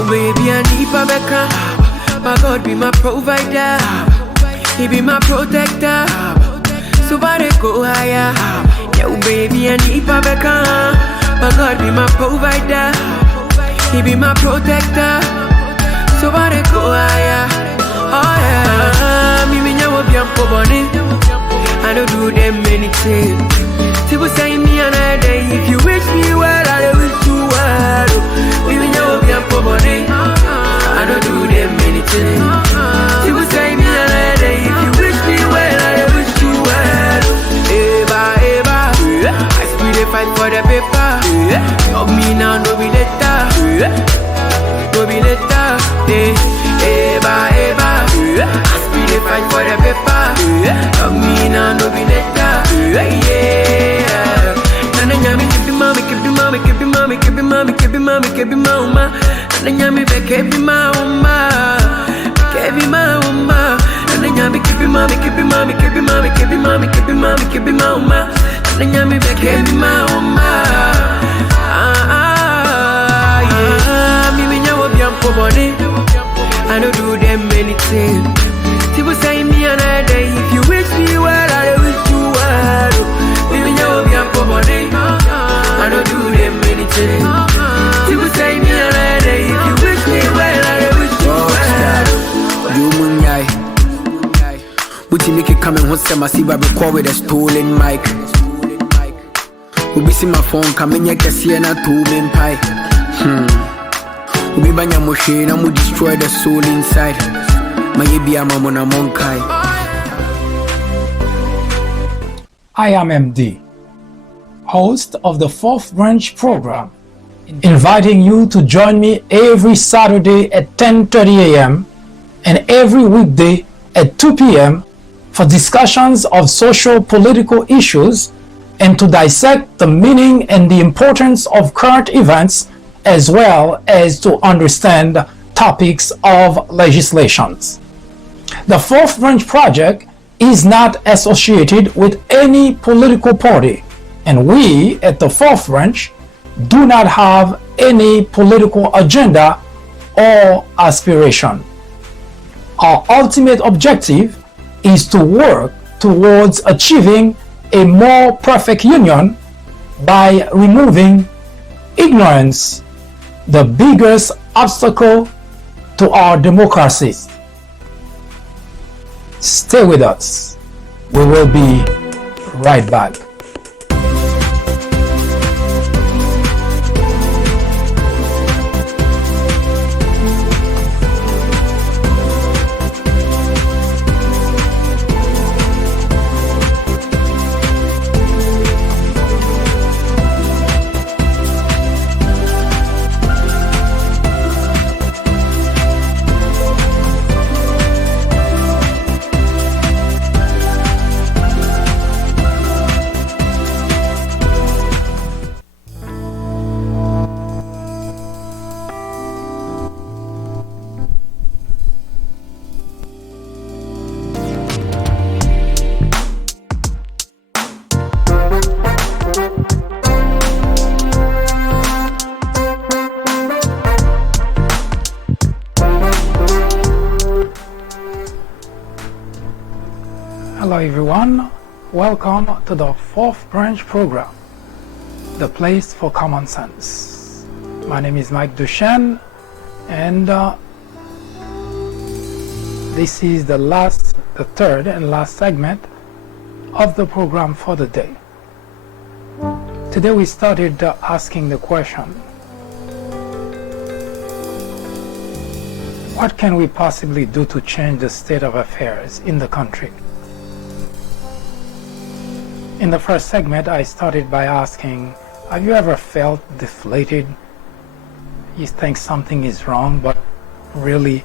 Oh baby, I need Babeka. My God be my provider. He be my protector. So body go higher. Yo baby, I need Babeka. My God be my provider. He be my protector. So body go higher. Oh yeah. Me nyawo bi ampo boni. I don't do them anything. People say me another day. If you wish me well, I wish you well. Me nyawo bi ampo boni. I don't do them anything. People say me another day. If you wish me well, I wish you well. Eva, Eva, I still dey fight for the paper. Love me now, no be later. No be later. Eva, Eva, I still dey fight for the paper. Love me now, no be later. Yeah. Nana nyami kebi mama, kebi mama, kebi mama, kebi mama, kebi mama, kebi mama. Nana nyami be kebi mama, kebi mama. Nana nyami kebi mama, kebi mama, kebi mama, kebi mama, kebi mama, kebi mama. Nana nyami be kebi mama. Yeah. Me nyawo bi ampo body. I don't do them anything. People say me another day. If you wish me well, I wish you well. Me nyawo bi ampo body. I don't do them anything. People say me another day. If you wish me well, I wish you well. You munyai. But you make it come and once I see I record with a stolen mic. We see my phone coming here can see na two men pie. We banya machine and we destroy the soul inside. My baby I'm on a monkai. I am MD, host of the Fourth Branch program, inviting you to join me every Saturday at 10:30 a.m. and every weekday at 2 p.m. for discussions of social political issues and to dissect the meaning and the importance of current events as well as to understand topics of legislations. The Fourth Branch Project is not associated with any political party, and we at the Fourth Branch do not have any political agenda or aspiration. Our ultimate objective is to work towards achieving a more perfect union by removing ignorance, the biggest obstacle to our democracy. Stay with us. We will be right back. Hello everyone, welcome to the Fourth Branch program, the place for common sense. My name is Mike Duchesne, and this is the third and last segment of the program for the day. Today we started asking the question, what can we possibly do to change the state of affairs in the country? In the first segment, I started by asking, have you ever felt deflated? You think something is wrong, but really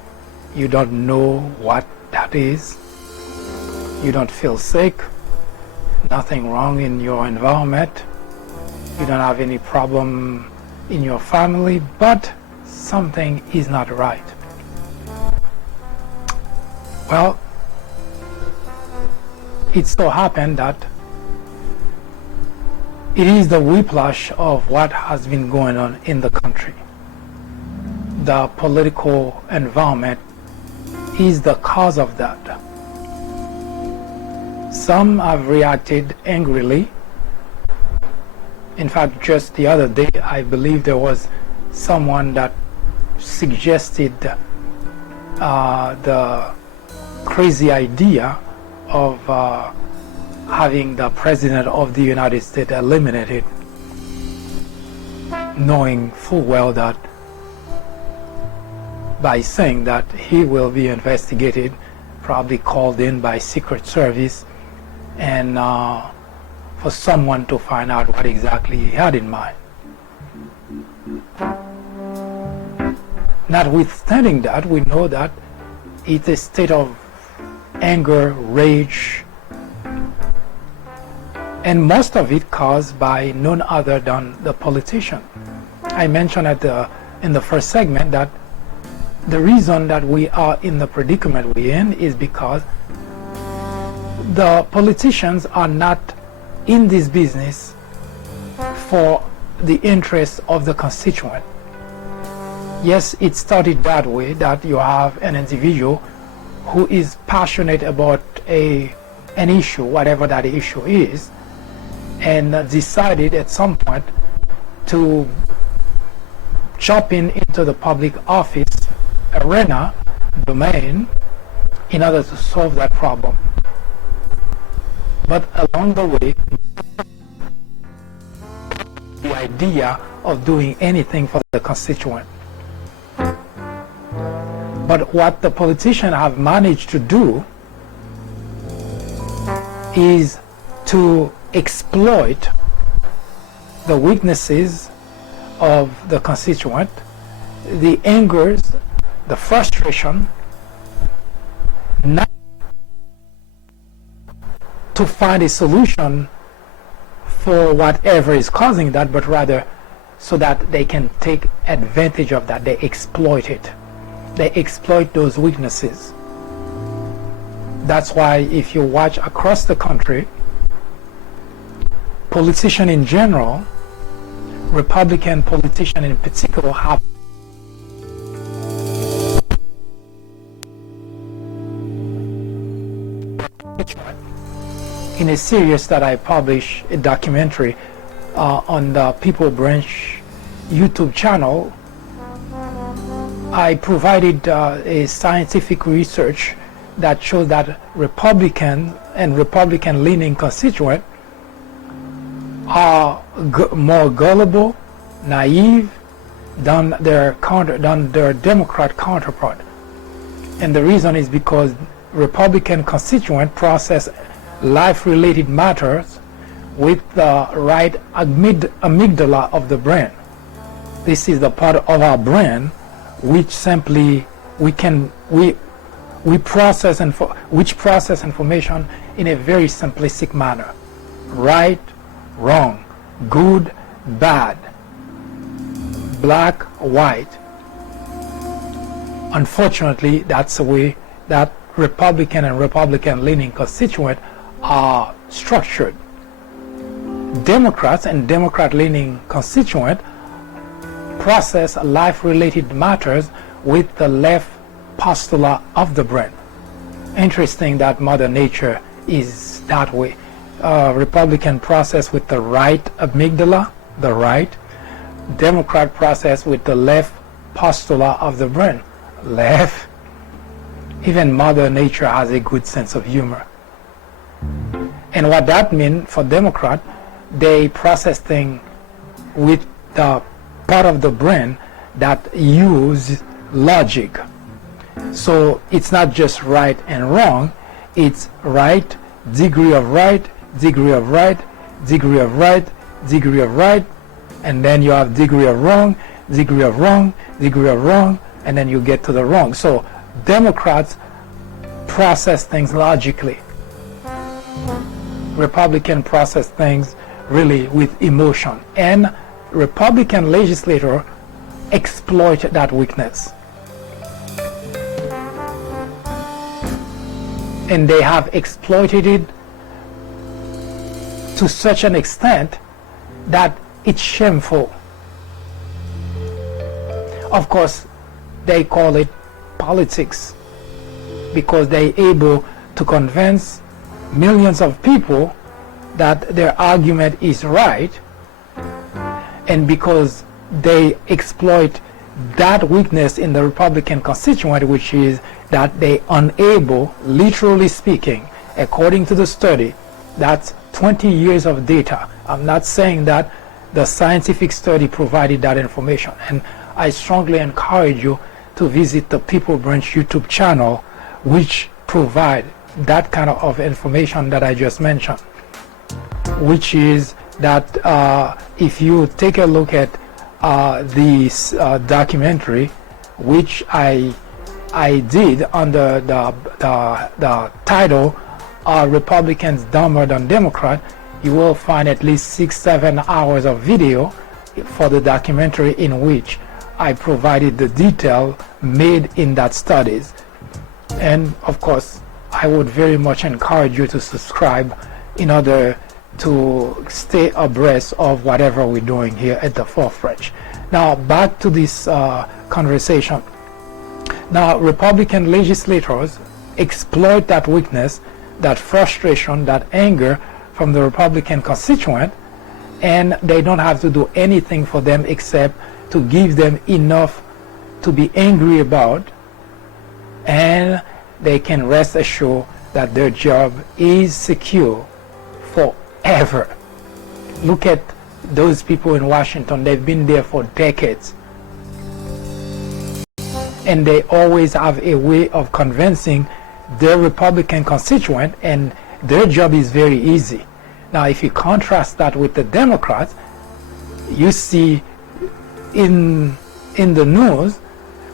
you don't know what that is? You don't feel sick, nothing wrong in your environment, you don't have any problem in your family, but something is not right. Well, it so happened that it is the whiplash of what has been going on in the country. the political environment is the cause of that. Some have reacted angrily. In fact, just the other day, I believe there was someone that suggested the crazy idea of having the President of the United States eliminated, knowing full well that by saying that he will be investigated, probably called in by Secret Service, and for someone to find out what exactly he had in mind. Notwithstanding that, we know that it's a state of anger, rage, and most of it caused by none other than the politician. I mentioned in the first segment that the reason that we are in the predicament we're in is because the politicians are not in this business for the interests of the constituent. Yes, it started that way, that you have an individual who is passionate about an issue, whatever that issue is, and decided at some point to jump into the public office arena domain in order to solve that problem. But along the way, the idea of doing anything for the constituent. But what the politicians have managed to do is to exploit the weaknesses of the constituent, the angers, the frustration, not to find a solution for whatever is causing that, but rather so that they can take advantage of that. They exploit it. They exploit those weaknesses. That's why if you watch across the country, politicians in general, Republican politicians in particular, have in a series that I published, a documentary on the People Branch YouTube channel, I provided a scientific research that shows that Republican and Republican-leaning constituents are more gullible, naive than their Democrat counterpart. And the reason is because Republican constituents process life-related matters with the right amygdala of the brain. This is the part of our brain which simply we process information in a very simplistic manner. Right, wrong, good, bad, black, white. Unfortunately, that's the way that Republican and Republican-leaning constituents are structured. Democrats and Democrat-leaning constituents process life-related matters with the left postula of the brain. Interesting that Mother Nature is that way. Republican process with the right amygdala, the right. Democrat process with the left postula of the brain, left. Even Mother Nature has a good sense of humor. And what that means for Democrat, they process things with the part of the brain that use logic. So it's not just right and wrong, it's right, degree of right, degree of right, degree of right, degree of right, and then you have degree of wrong, degree of wrong, degree of wrong, and then you get to the wrong. So Democrats process things logically. Republican process things really with emotion, and Republican legislators exploit that weakness. And they have exploited it to such an extent that it's shameful. Of course, they call it politics, because they're able to convince millions of people that their argument is right, and because they exploit that weakness in the Republican constituent, which is that they unable, literally speaking, according to the study, that's 20 years of data. I'm not saying that the scientific study provided that information, and I strongly encourage you to visit the People Branch YouTube channel, which provide that kind of information that I just mentioned, which is that if you take a look at this documentary, which I did under the title Republicans Dumber Than Democrat, you will find at least 6-7 hours of video for the documentary in which I provided the detail made in that studies. And of course, I would very much encourage you to subscribe in order to stay abreast of whatever we're doing here at the Fourth Branch. Now back to this conversation. Now Republican legislators exploit that weakness, that frustration, that anger from the Republican constituent, and they don't have to do anything for them except to give them enough to be angry about, and they can rest assured that their job is secure forever. Look at those people in Washington. They've been there for decades, and they always have a way of convincing their Republican constituent, and their job is very easy. Now if you contrast that with the Democrats, you see in the news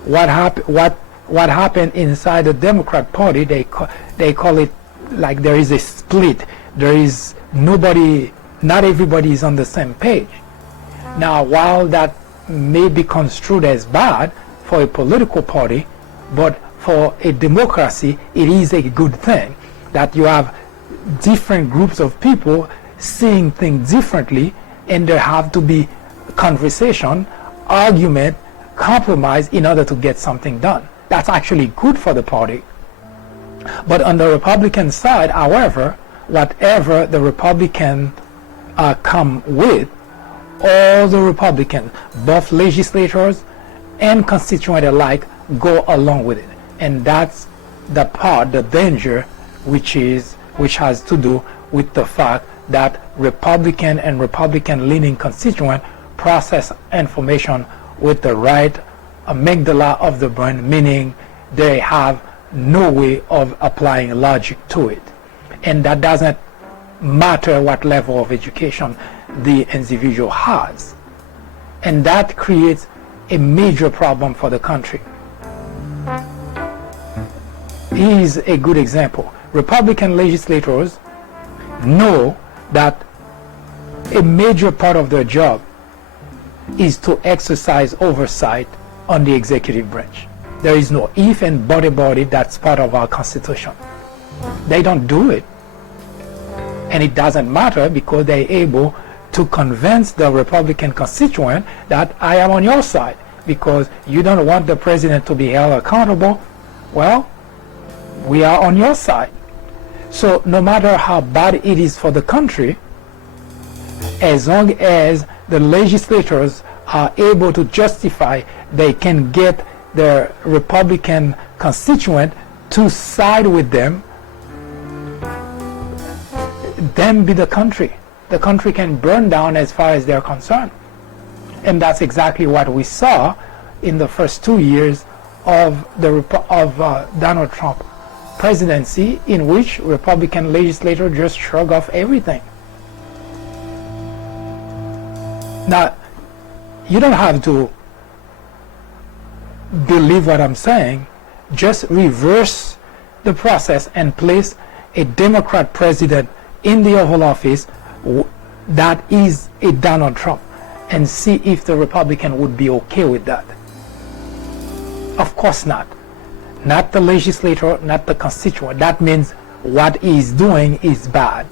what happened inside the Democrat Party. They call it like there is a split. There is nobody, not everybody is on the same page. Now while that may be construed as bad for a political party, but for a democracy it is a good thing that you have different groups of people seeing things differently, and there have to be conversation, argument, compromise in order to get something done. That's actually good for the party. But on the Republican side, however, whatever the Republican come with, all the Republicans, both legislators and constituent alike, go along with it. And that's the part, the danger, which has to do with the fact that Republican and Republican-leaning constituent process information with the right amygdala of the brain, meaning they have no way of applying logic to it. And that doesn't matter what level of education the individual has. And that creates a major problem for the country. Here's a good example. Republican legislators know that a major part of their job is to exercise oversight on the executive branch. There is no if and but about it. That's part of our Constitution. They don't do it. And it doesn't matter, because they're able to convince the Republican constituent that I am on your side, because you don't want the president to be held accountable. Well, we are on your side. So no matter how bad it is for the country, as long as the legislators are able to justify they can get their Republican constituent to side with them, then be the country. The country can burn down as far as they're concerned. And that's exactly what we saw in the first 2 years of Donald Trump presidency, in which Republican legislators just shrug off everything. Now, you don't have to believe what I'm saying. Just reverse the process and place a Democrat president in the Oval Office that is a Donald Trump, and see if the Republican would be okay with that. Of course not. Not the legislator, not the constituent. That means what he's doing is bad.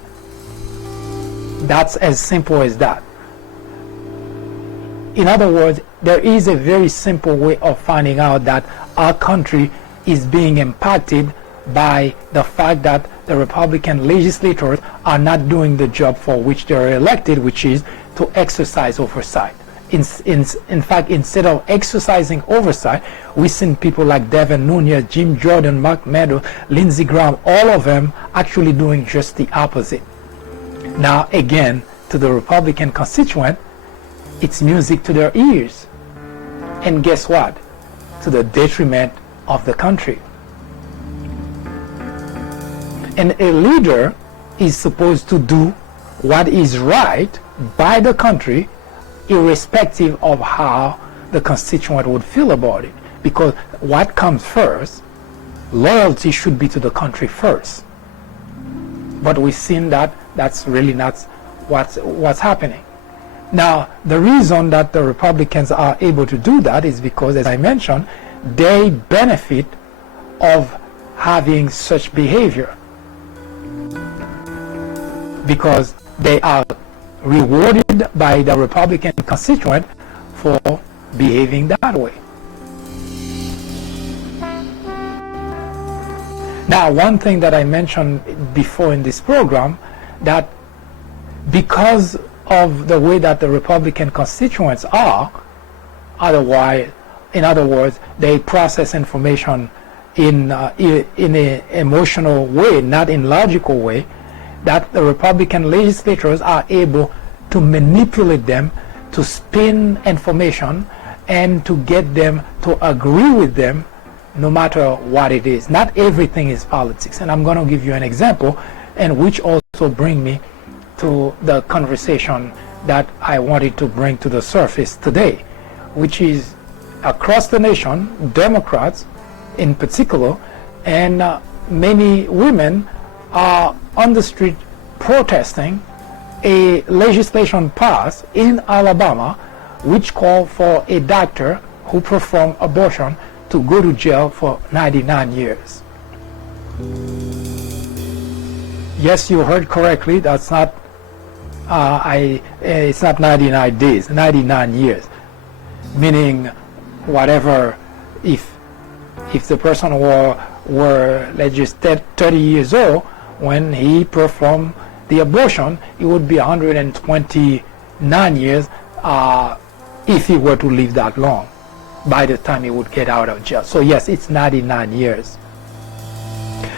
That's as simple as that. In other words, there is a very simple way of finding out that our country is being impacted by the fact that the Republican legislators are not doing the job for which they are elected, which is to exercise oversight. In fact, instead of exercising oversight, we've seen people like Devin Nunes, Jim Jordan, Mark Meadows, Lindsey Graham, all of them actually doing just the opposite. Now, again, to the Republican constituent, it's music to their ears. And guess what? To the detriment of the country. And a leader is supposed to do what is right by the country, irrespective of how the constituent would feel about it. Because what comes first, loyalty should be to the country first. But we've seen that that's really not what's happening. Now, the reason that the Republicans are able to do that is because, as I mentioned, they benefit of having such behavior, because they are rewarded by the Republican constituent for behaving that way. Now, one thing that I mentioned before in this program, that because of the way that the Republican constituents are, in other words, they process information in an emotional way, not in logical way, that the Republican legislators are able to manipulate them, to spin information, and to get them to agree with them no matter what it is. Not everything is politics. And I'm going to give you an example, and which also bring me to the conversation that I wanted to bring to the surface today, which is across the nation, Democrats in particular, and many women are on the street protesting a legislation passed in Alabama which called for a doctor who performed abortion to go to jail for 99 years. Yes, you heard correctly. That's not it's not 99 days, 99 years, meaning whatever, if the person were let's just 30 years old when he performed the abortion, it would be 129 years if he were to live that long by the time he would get out of jail. So yes, it's 99 years.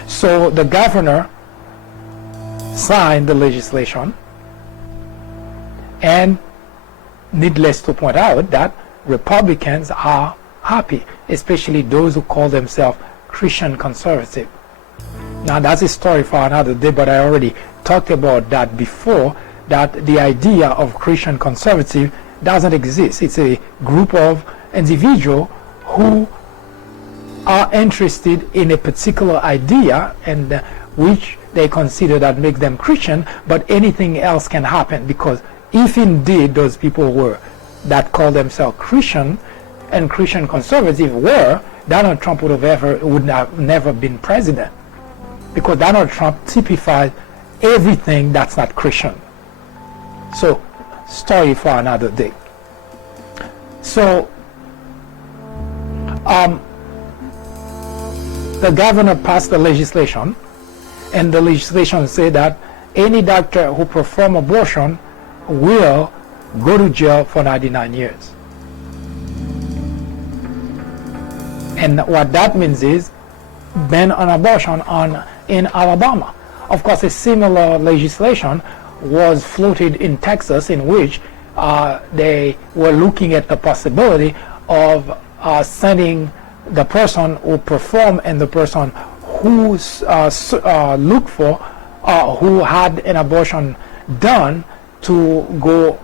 So the governor signed the legislation, and needless to point out that Republicans are happy, especially those who call themselves Christian conservative. Now that's a story for another day, but I already talked about that before, that the idea of Christian conservative doesn't exist. It's a group of individuals who are interested in a particular idea and which they consider that makes them Christian, but anything else can happen, because if indeed those people were that call themselves Christian and Christian conservative were, Donald Trump would have never been president, because Donald Trump typifies everything that's not Christian. So, story for another day. So, the governor passed the legislation, and the legislation said that any doctor who performs abortion will go to jail for 99 years. And what that means is ban on abortion in Alabama. Of course, a similar legislation was floated in Texas, in which they were looking at the possibility of sending the person who performed and the person who looked for, who had an abortion done, to go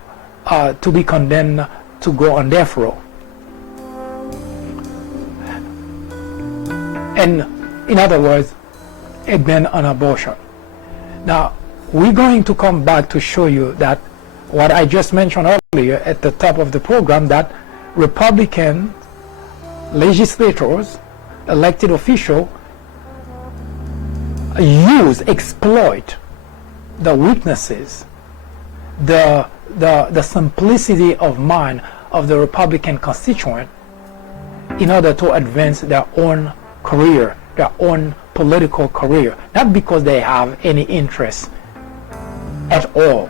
to be condemned to go on death row. And in other words, a ban on abortion. Now, we're going to come back to show you that what I just mentioned earlier at the top of the program, that Republican legislators, elected officials, exploit the weaknesses, the simplicity of mind of the Republican constituent in order to advance their own career, their own political career, not because they have any interest at all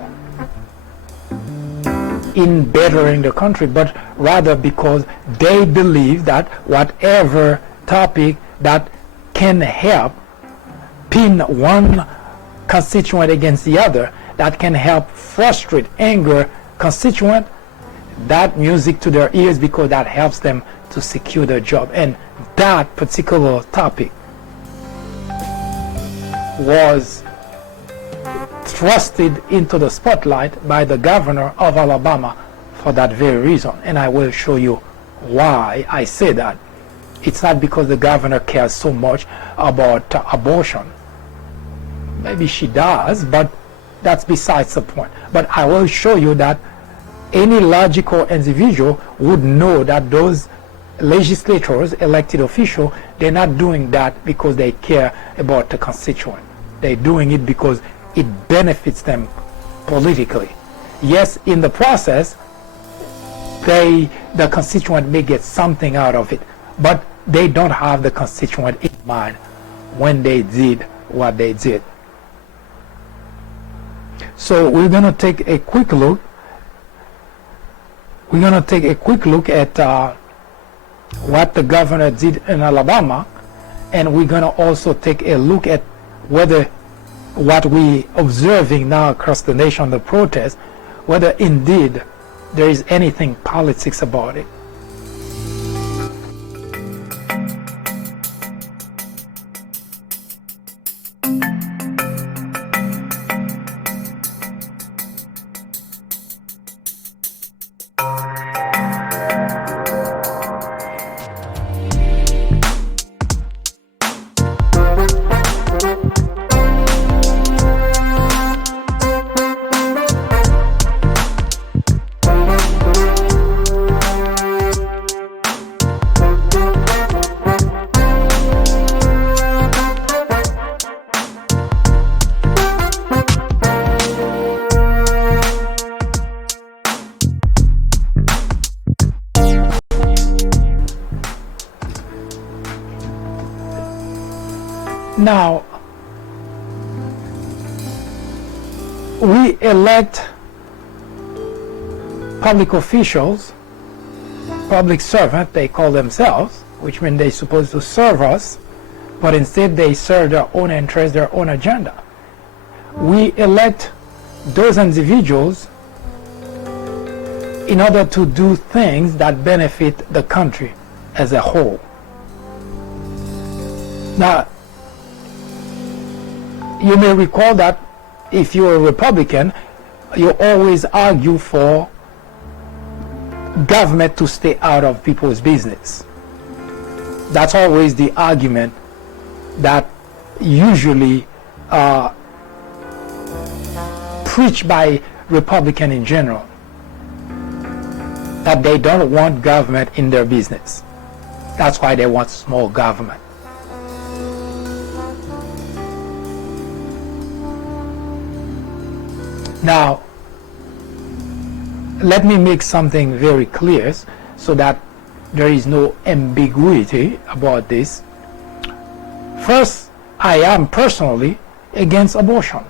in bettering the country, but rather because they believe that whatever topic that can help pin one constituent against the other, that can help frustrate, anger constituent, that music to their ears, because that helps them to secure their job. And that particular topic was thrusted into the spotlight by the governor of Alabama for that very reason. And I will show you why I say that. It's not because the governor cares so much about abortion. Maybe she does, but that's besides the point. But I will show you that any logical individual would know that those legislators, elected officials, they're not doing that because they care about the constituent. They're doing it because it benefits them politically. Yes, in the process, the constituent may get something out of it, but they don't have the constituent in mind when they did what they did. So we're going to take a quick look. We're going to take a quick look at what the governor did in Alabama, and we're going to also take a look at whether what we observing now across the nation, the protest, whether indeed there is anything politics about it. Now, we elect public officials, public servants, they call themselves, which means they're supposed to serve us, but instead they serve their own interests, their own agenda. We elect those individuals in order to do things that benefit the country as a whole. Now, you may recall that if you're a Republican, you always argue for government to stay out of people's business. That's always the argument that usually preached by Republicans in general, that they don't want government in their business. That's why they want small government. Now, let me make something very clear so that there is no ambiguity about this. First, I am personally against abortion,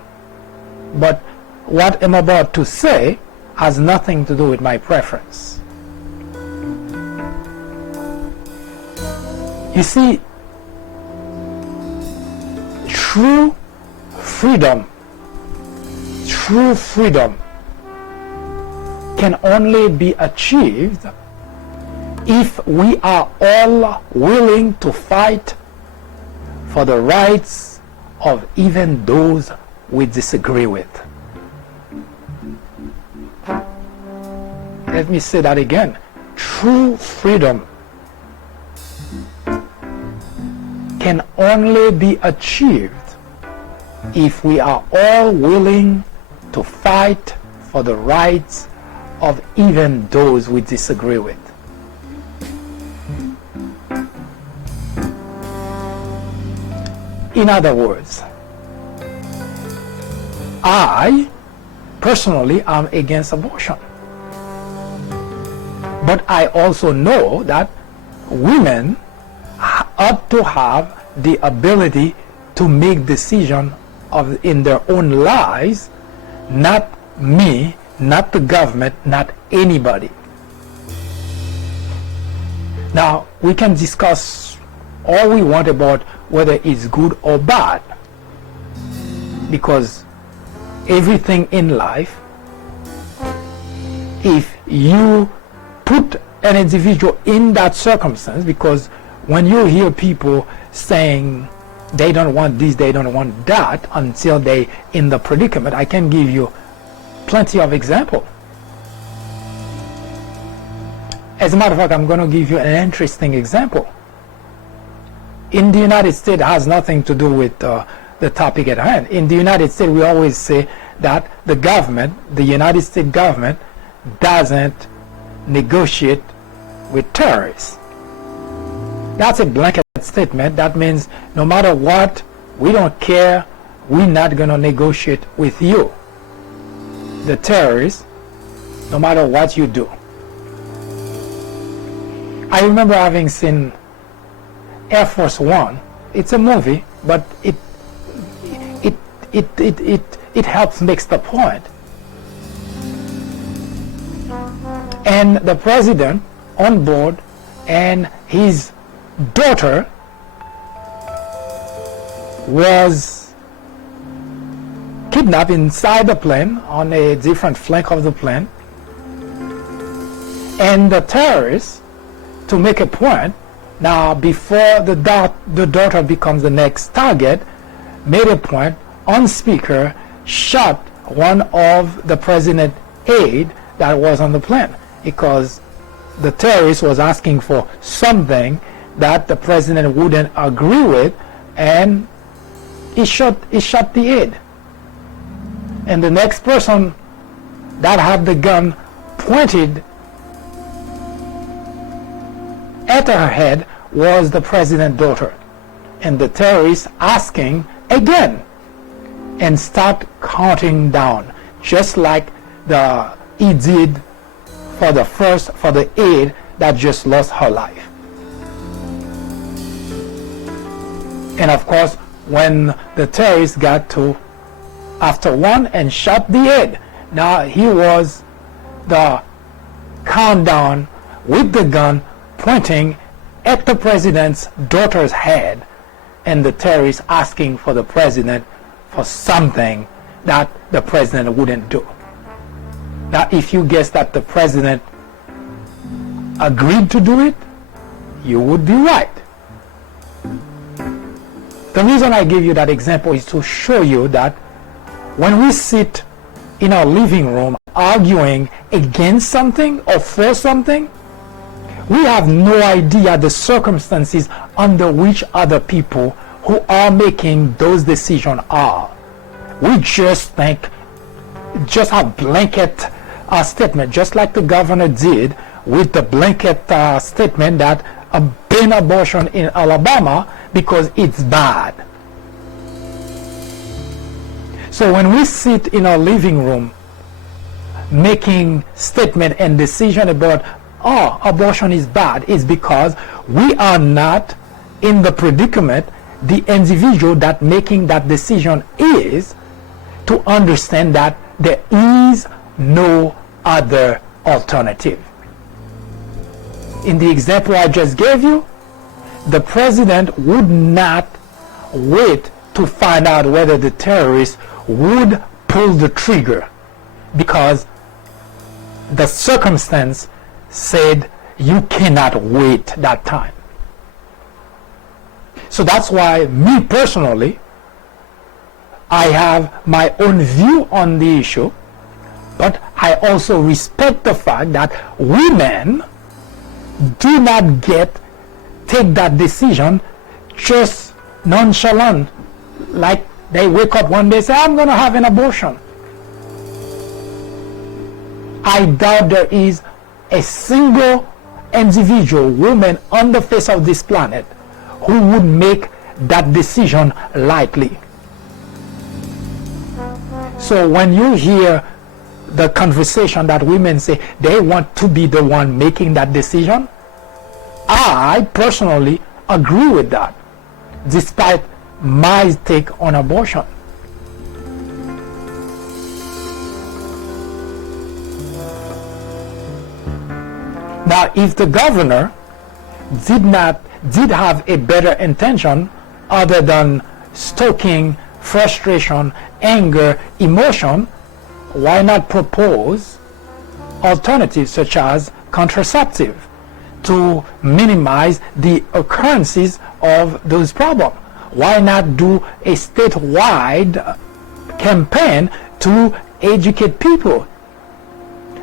but what I'm about to say has nothing to do with my preference. You see, true freedom can only be achieved if we are all willing to fight for the rights of even those we disagree with. Let me say that again. True freedom can only be achieved if we are all willing to fight for the rights of even those we disagree with. In other words, I personally am against abortion. But I also know that women ought to have the ability to make decisions in their own lives, not me, not the government, not anybody. Now, we can discuss all we want about whether it's good or bad, because everything in life, if you put an individual in that circumstance, because when you hear people saying they don't want this, they don't want that until they in the predicament, I can give you plenty of examples. As a matter of fact, I'm going to give you an interesting example. In the United States, it has nothing to do with the topic at hand. In the United States, we always say that the government, the United States government, doesn't negotiate with terrorists. That's a blanket statement. That means no matter what, we don't care, we're not going to negotiate with you, the terrorists, no matter what you do. I remember having seen Air Force One. It's a movie, but it helps makes the point. And the president on board and his daughter was kidnapped inside the plane on a different flank of the plane, and the terrorists, to make a point, now before the daughter becomes the next target, made a point on speaker, shot one of the president's aide that was on the plane, because the terrorist was asking for something that the president wouldn't agree with, and he shot the aide. And the next person that had the gun pointed at her head was the president's daughter. And the terrorist asking again and start counting down, just like he did for the aide that just lost her life. And of course, when the terrorist got to after one and shot the aide, now he was the countdown with the gun pointing at the president's daughter's head, and the terrorist asking for the president for something that the president wouldn't do. Now, if you guess that the president agreed to do it, you would be right. The reason I give you that example is to show you that when we sit in our living room arguing against something or for something, we have no idea the circumstances under which other people who are making those decisions are. We just think, just a blanket statement, just like the governor did with the blanket statement that ban abortion in Alabama because it's bad. So when we sit in our living room making statement and decision about abortion is bad, is because we are not in the predicament the individual that making that decision is, to understand that there is no other alternative. In the example I just gave you, the president would not wait to find out whether the terrorist would pull the trigger, because the circumstance said you cannot wait that time. So that's why me personally, I have my own view on the issue, but I also respect the fact that women do not take that decision just nonchalant, like they wake up one day and say, I'm going to have an abortion. I doubt there is a single individual woman on the face of this planet who would make that decision lightly. So when you hear the conversation that women say they want to be the one making that decision, I personally agree with that, despite my take on abortion. Now, if the governor did have a better intention other than stoking frustration, anger, emotion, why not propose alternatives such as contraceptive to minimize the occurrences of those problems? Why not do a statewide campaign to educate people?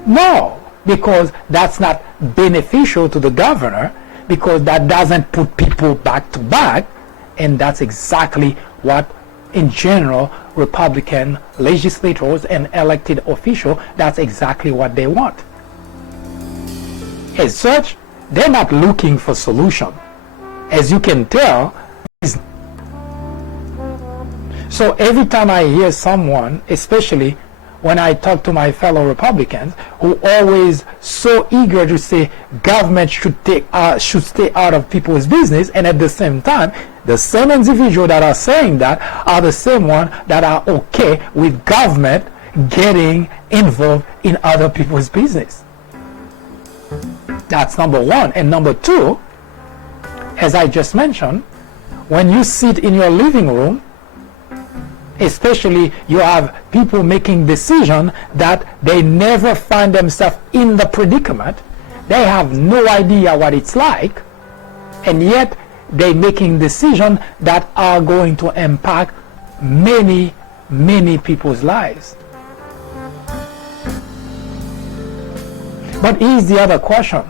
No, because that's not beneficial to the governor, because that doesn't put people back to back, and that's exactly what, in general, Republican legislators and elected officials, that's exactly what they want. As such, they're not looking for solution. As you can tell, so every time I hear someone, especially when I talk to my fellow Republicans, who always so eager to say government should stay out of people's business, and at the same time, the same individuals that are saying that are the same ones that are okay with government getting involved in other people's business. That's number one. And number two, as I just mentioned, when you sit in your living room, especially you have people making decisions that they never find themselves in the predicament, they have no idea what it's like, and yet they're making decisions that are going to impact many, many people's lives. But here's the other question,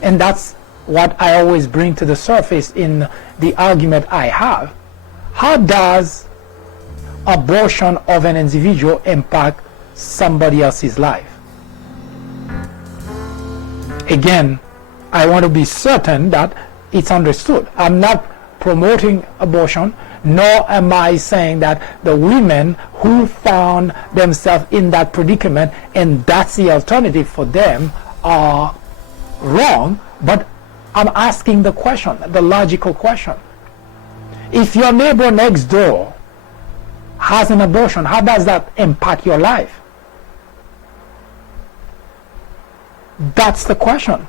and that's what I always bring to the surface in the argument I have. How does abortion of an individual impact somebody else's life? Again, I want to be certain that it's understood. I'm not promoting abortion, nor am I saying that the women who found themselves in that predicament and that's the alternative for them are wrong, but I'm asking the question, the logical question. If your neighbor next door has an abortion, how does that impact your life? That's the question.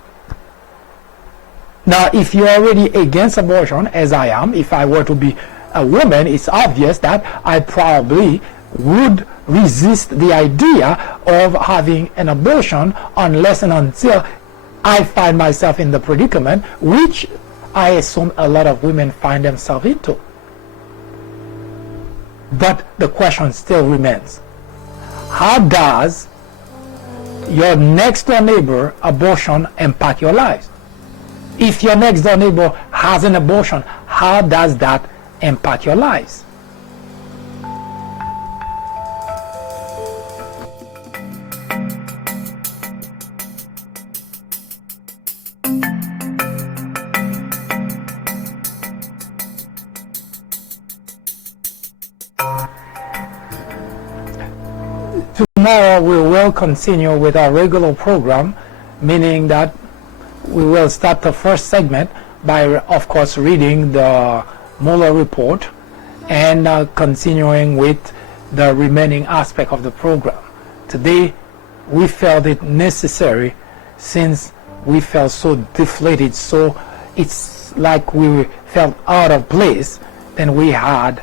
Now, if you're already against abortion, as I am, if I were to be a woman, it's obvious that I probably would resist the idea of having an abortion unless and until I find myself in the predicament, which I assume a lot of women find themselves into. But the question still remains, how does your next door neighbor abortion impact your lives? If your next door neighbor has an abortion, how does that impact your lives? Tomorrow we will continue with our regular program, meaning that we will start the first segment by, of course, reading the Mueller report and continuing with the remaining aspect of the program. Today, we felt it necessary, since we felt so deflated, so it's like we felt out of place, then we had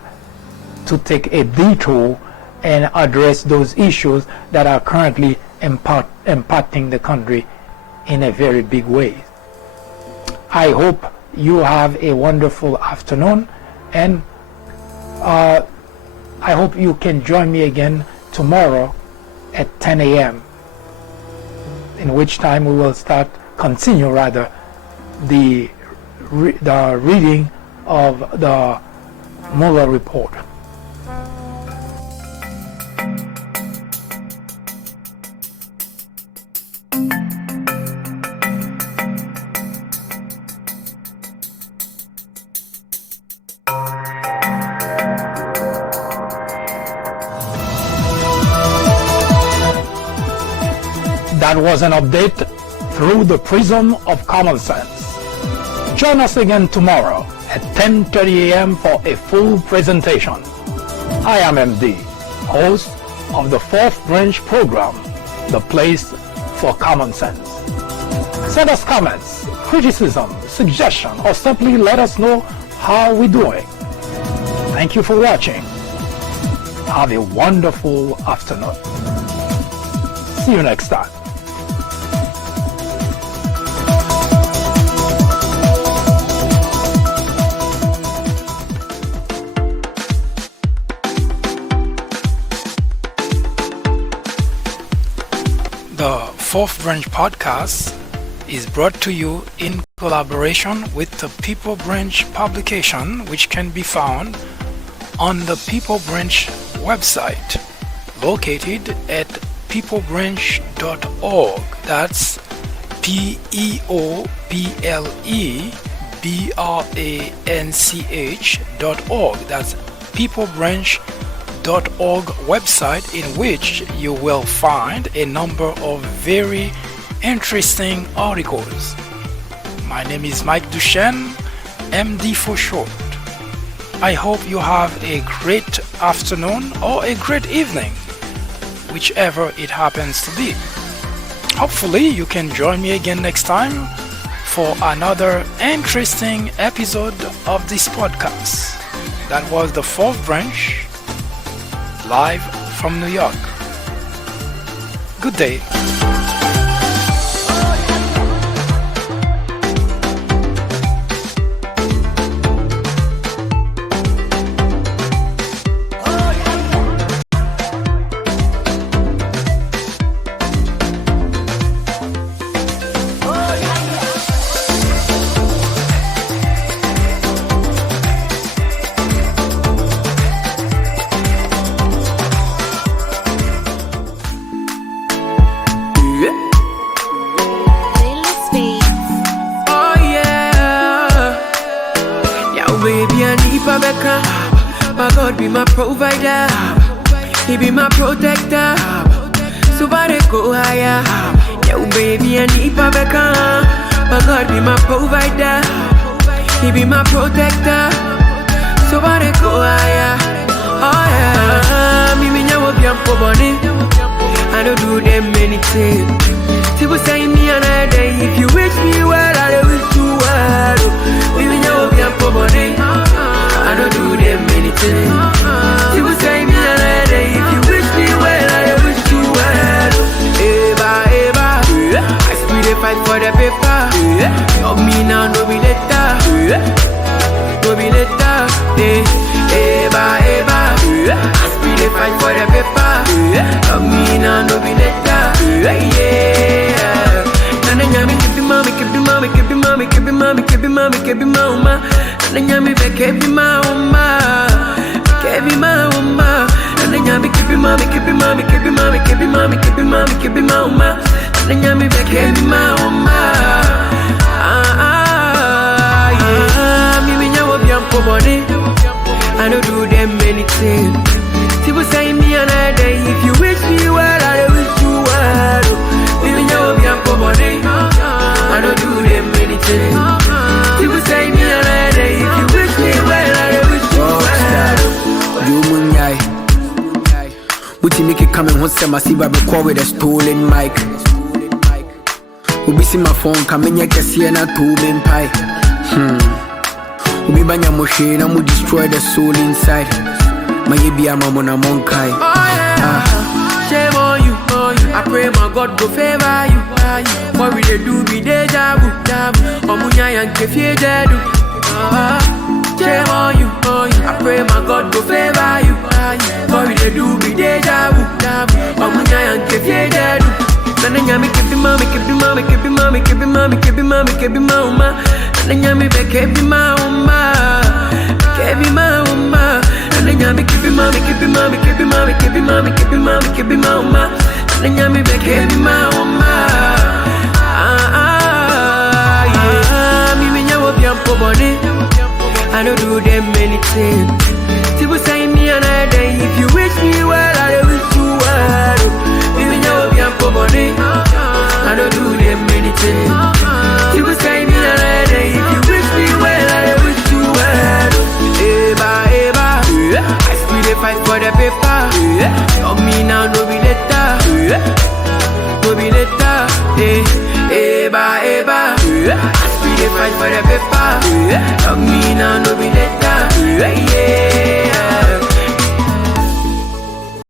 to take a detour and address those issues that are currently impacting the country in a very big way. I hope you have a wonderful afternoon, and I hope you can join me again tomorrow at 10 a.m. in which time we will continue the reading of the Mueller report. That was an update through the prism of common sense. Join us again tomorrow at 10:30 a.m. for a full presentation. I am MD, host of the Fourth Branch program, The Place for Common Sense. Send us comments, criticism, suggestion, or simply let us know how we're doing. Thank you for watching. Have a wonderful afternoon. See you next time. The Fourth Branch podcast is brought to you in collaboration with the People Branch publication, which can be found on the People Branch website located at peoplebranch.org. That's peoplebranch.org. That's peoplebranch.org website, in which you will find a number of very interesting articles. My name is Mike Duchesne, MD for short. I hope you have a great afternoon or a great evening, whichever it happens to be. Hopefully you can join me again next time for another interesting episode of this podcast. That was the Fourth Branch, live from New York. Good day. My God be my provider, He be my protector. So far they go higher. Yo baby I need Pabeka. My God be my provider, He be my protector. So far they go higher. Oh yeah, me nyawo biampo boni. I don't do them anything. People say me another day. If you wish me well, I wish you well. Me nyawo biampo boni. I don't do them anything. People say me another day. If you wish me well, I wish you well. Eva, Eva, I still dey fight for the paper. Love me now, no be later. No be later. Eva, Eva, I still dey fight for the paper. Love me now, no be later. Yeah. Nana nyami kebi mama, kebi mama, kebi mama, kebi mama, kebi mama, kebi mama. Nana nyami be kebi mama, kebi mama. Nana nyami kebi mama, kebi mama, kebi mama, kebi mama, kebi mama, kebi mama. Nana nyami be kebi mama. Yeah. Me nyawo biampo boni. I don't do them anything. People say me another day. If you wish me well, I wish you well. Me nyawo biampo boni. I don't do them anything. People say me another day. If you wish me well, I wish you well. You munyai. Buti make it come and once I see Baby call with a stolen mic. Ubi see my phone coming, I can see an atomic pie. Ubi banya moshe, na mu destroy the soul inside. My baby I'm on a monkai. Shame on you, I pray my God go favor you. What we they do be deja vu. Omunya yanke fie jedu. Shame on you, I pray my God go favor you. What we they do be deja vu. Omunya yanke fie jedu. Nana nyami kebi mama, kebi mama, kebi mama, kebi mama, kebi mama, kebi mama. Nana nyami be kebi mama, kebi mama. Nana nyami kebi mama, kebi mama, kebi mama, kebi mama, kebi mama, kebi mama. Nana nyami be kebi mama. Yeah. Me nyawo biampo boni. I don't do them anything. People say me another day. If you wish me well, I wish you well. know be a pobone. I don't do them anything. You will say me a lady. If you wish me well, I wish you well. Eba, eba, I still dey fight for the paper. Tell me now, no be later. No be later. Eba, eba, I still dey fight for the paper. Tell me now, no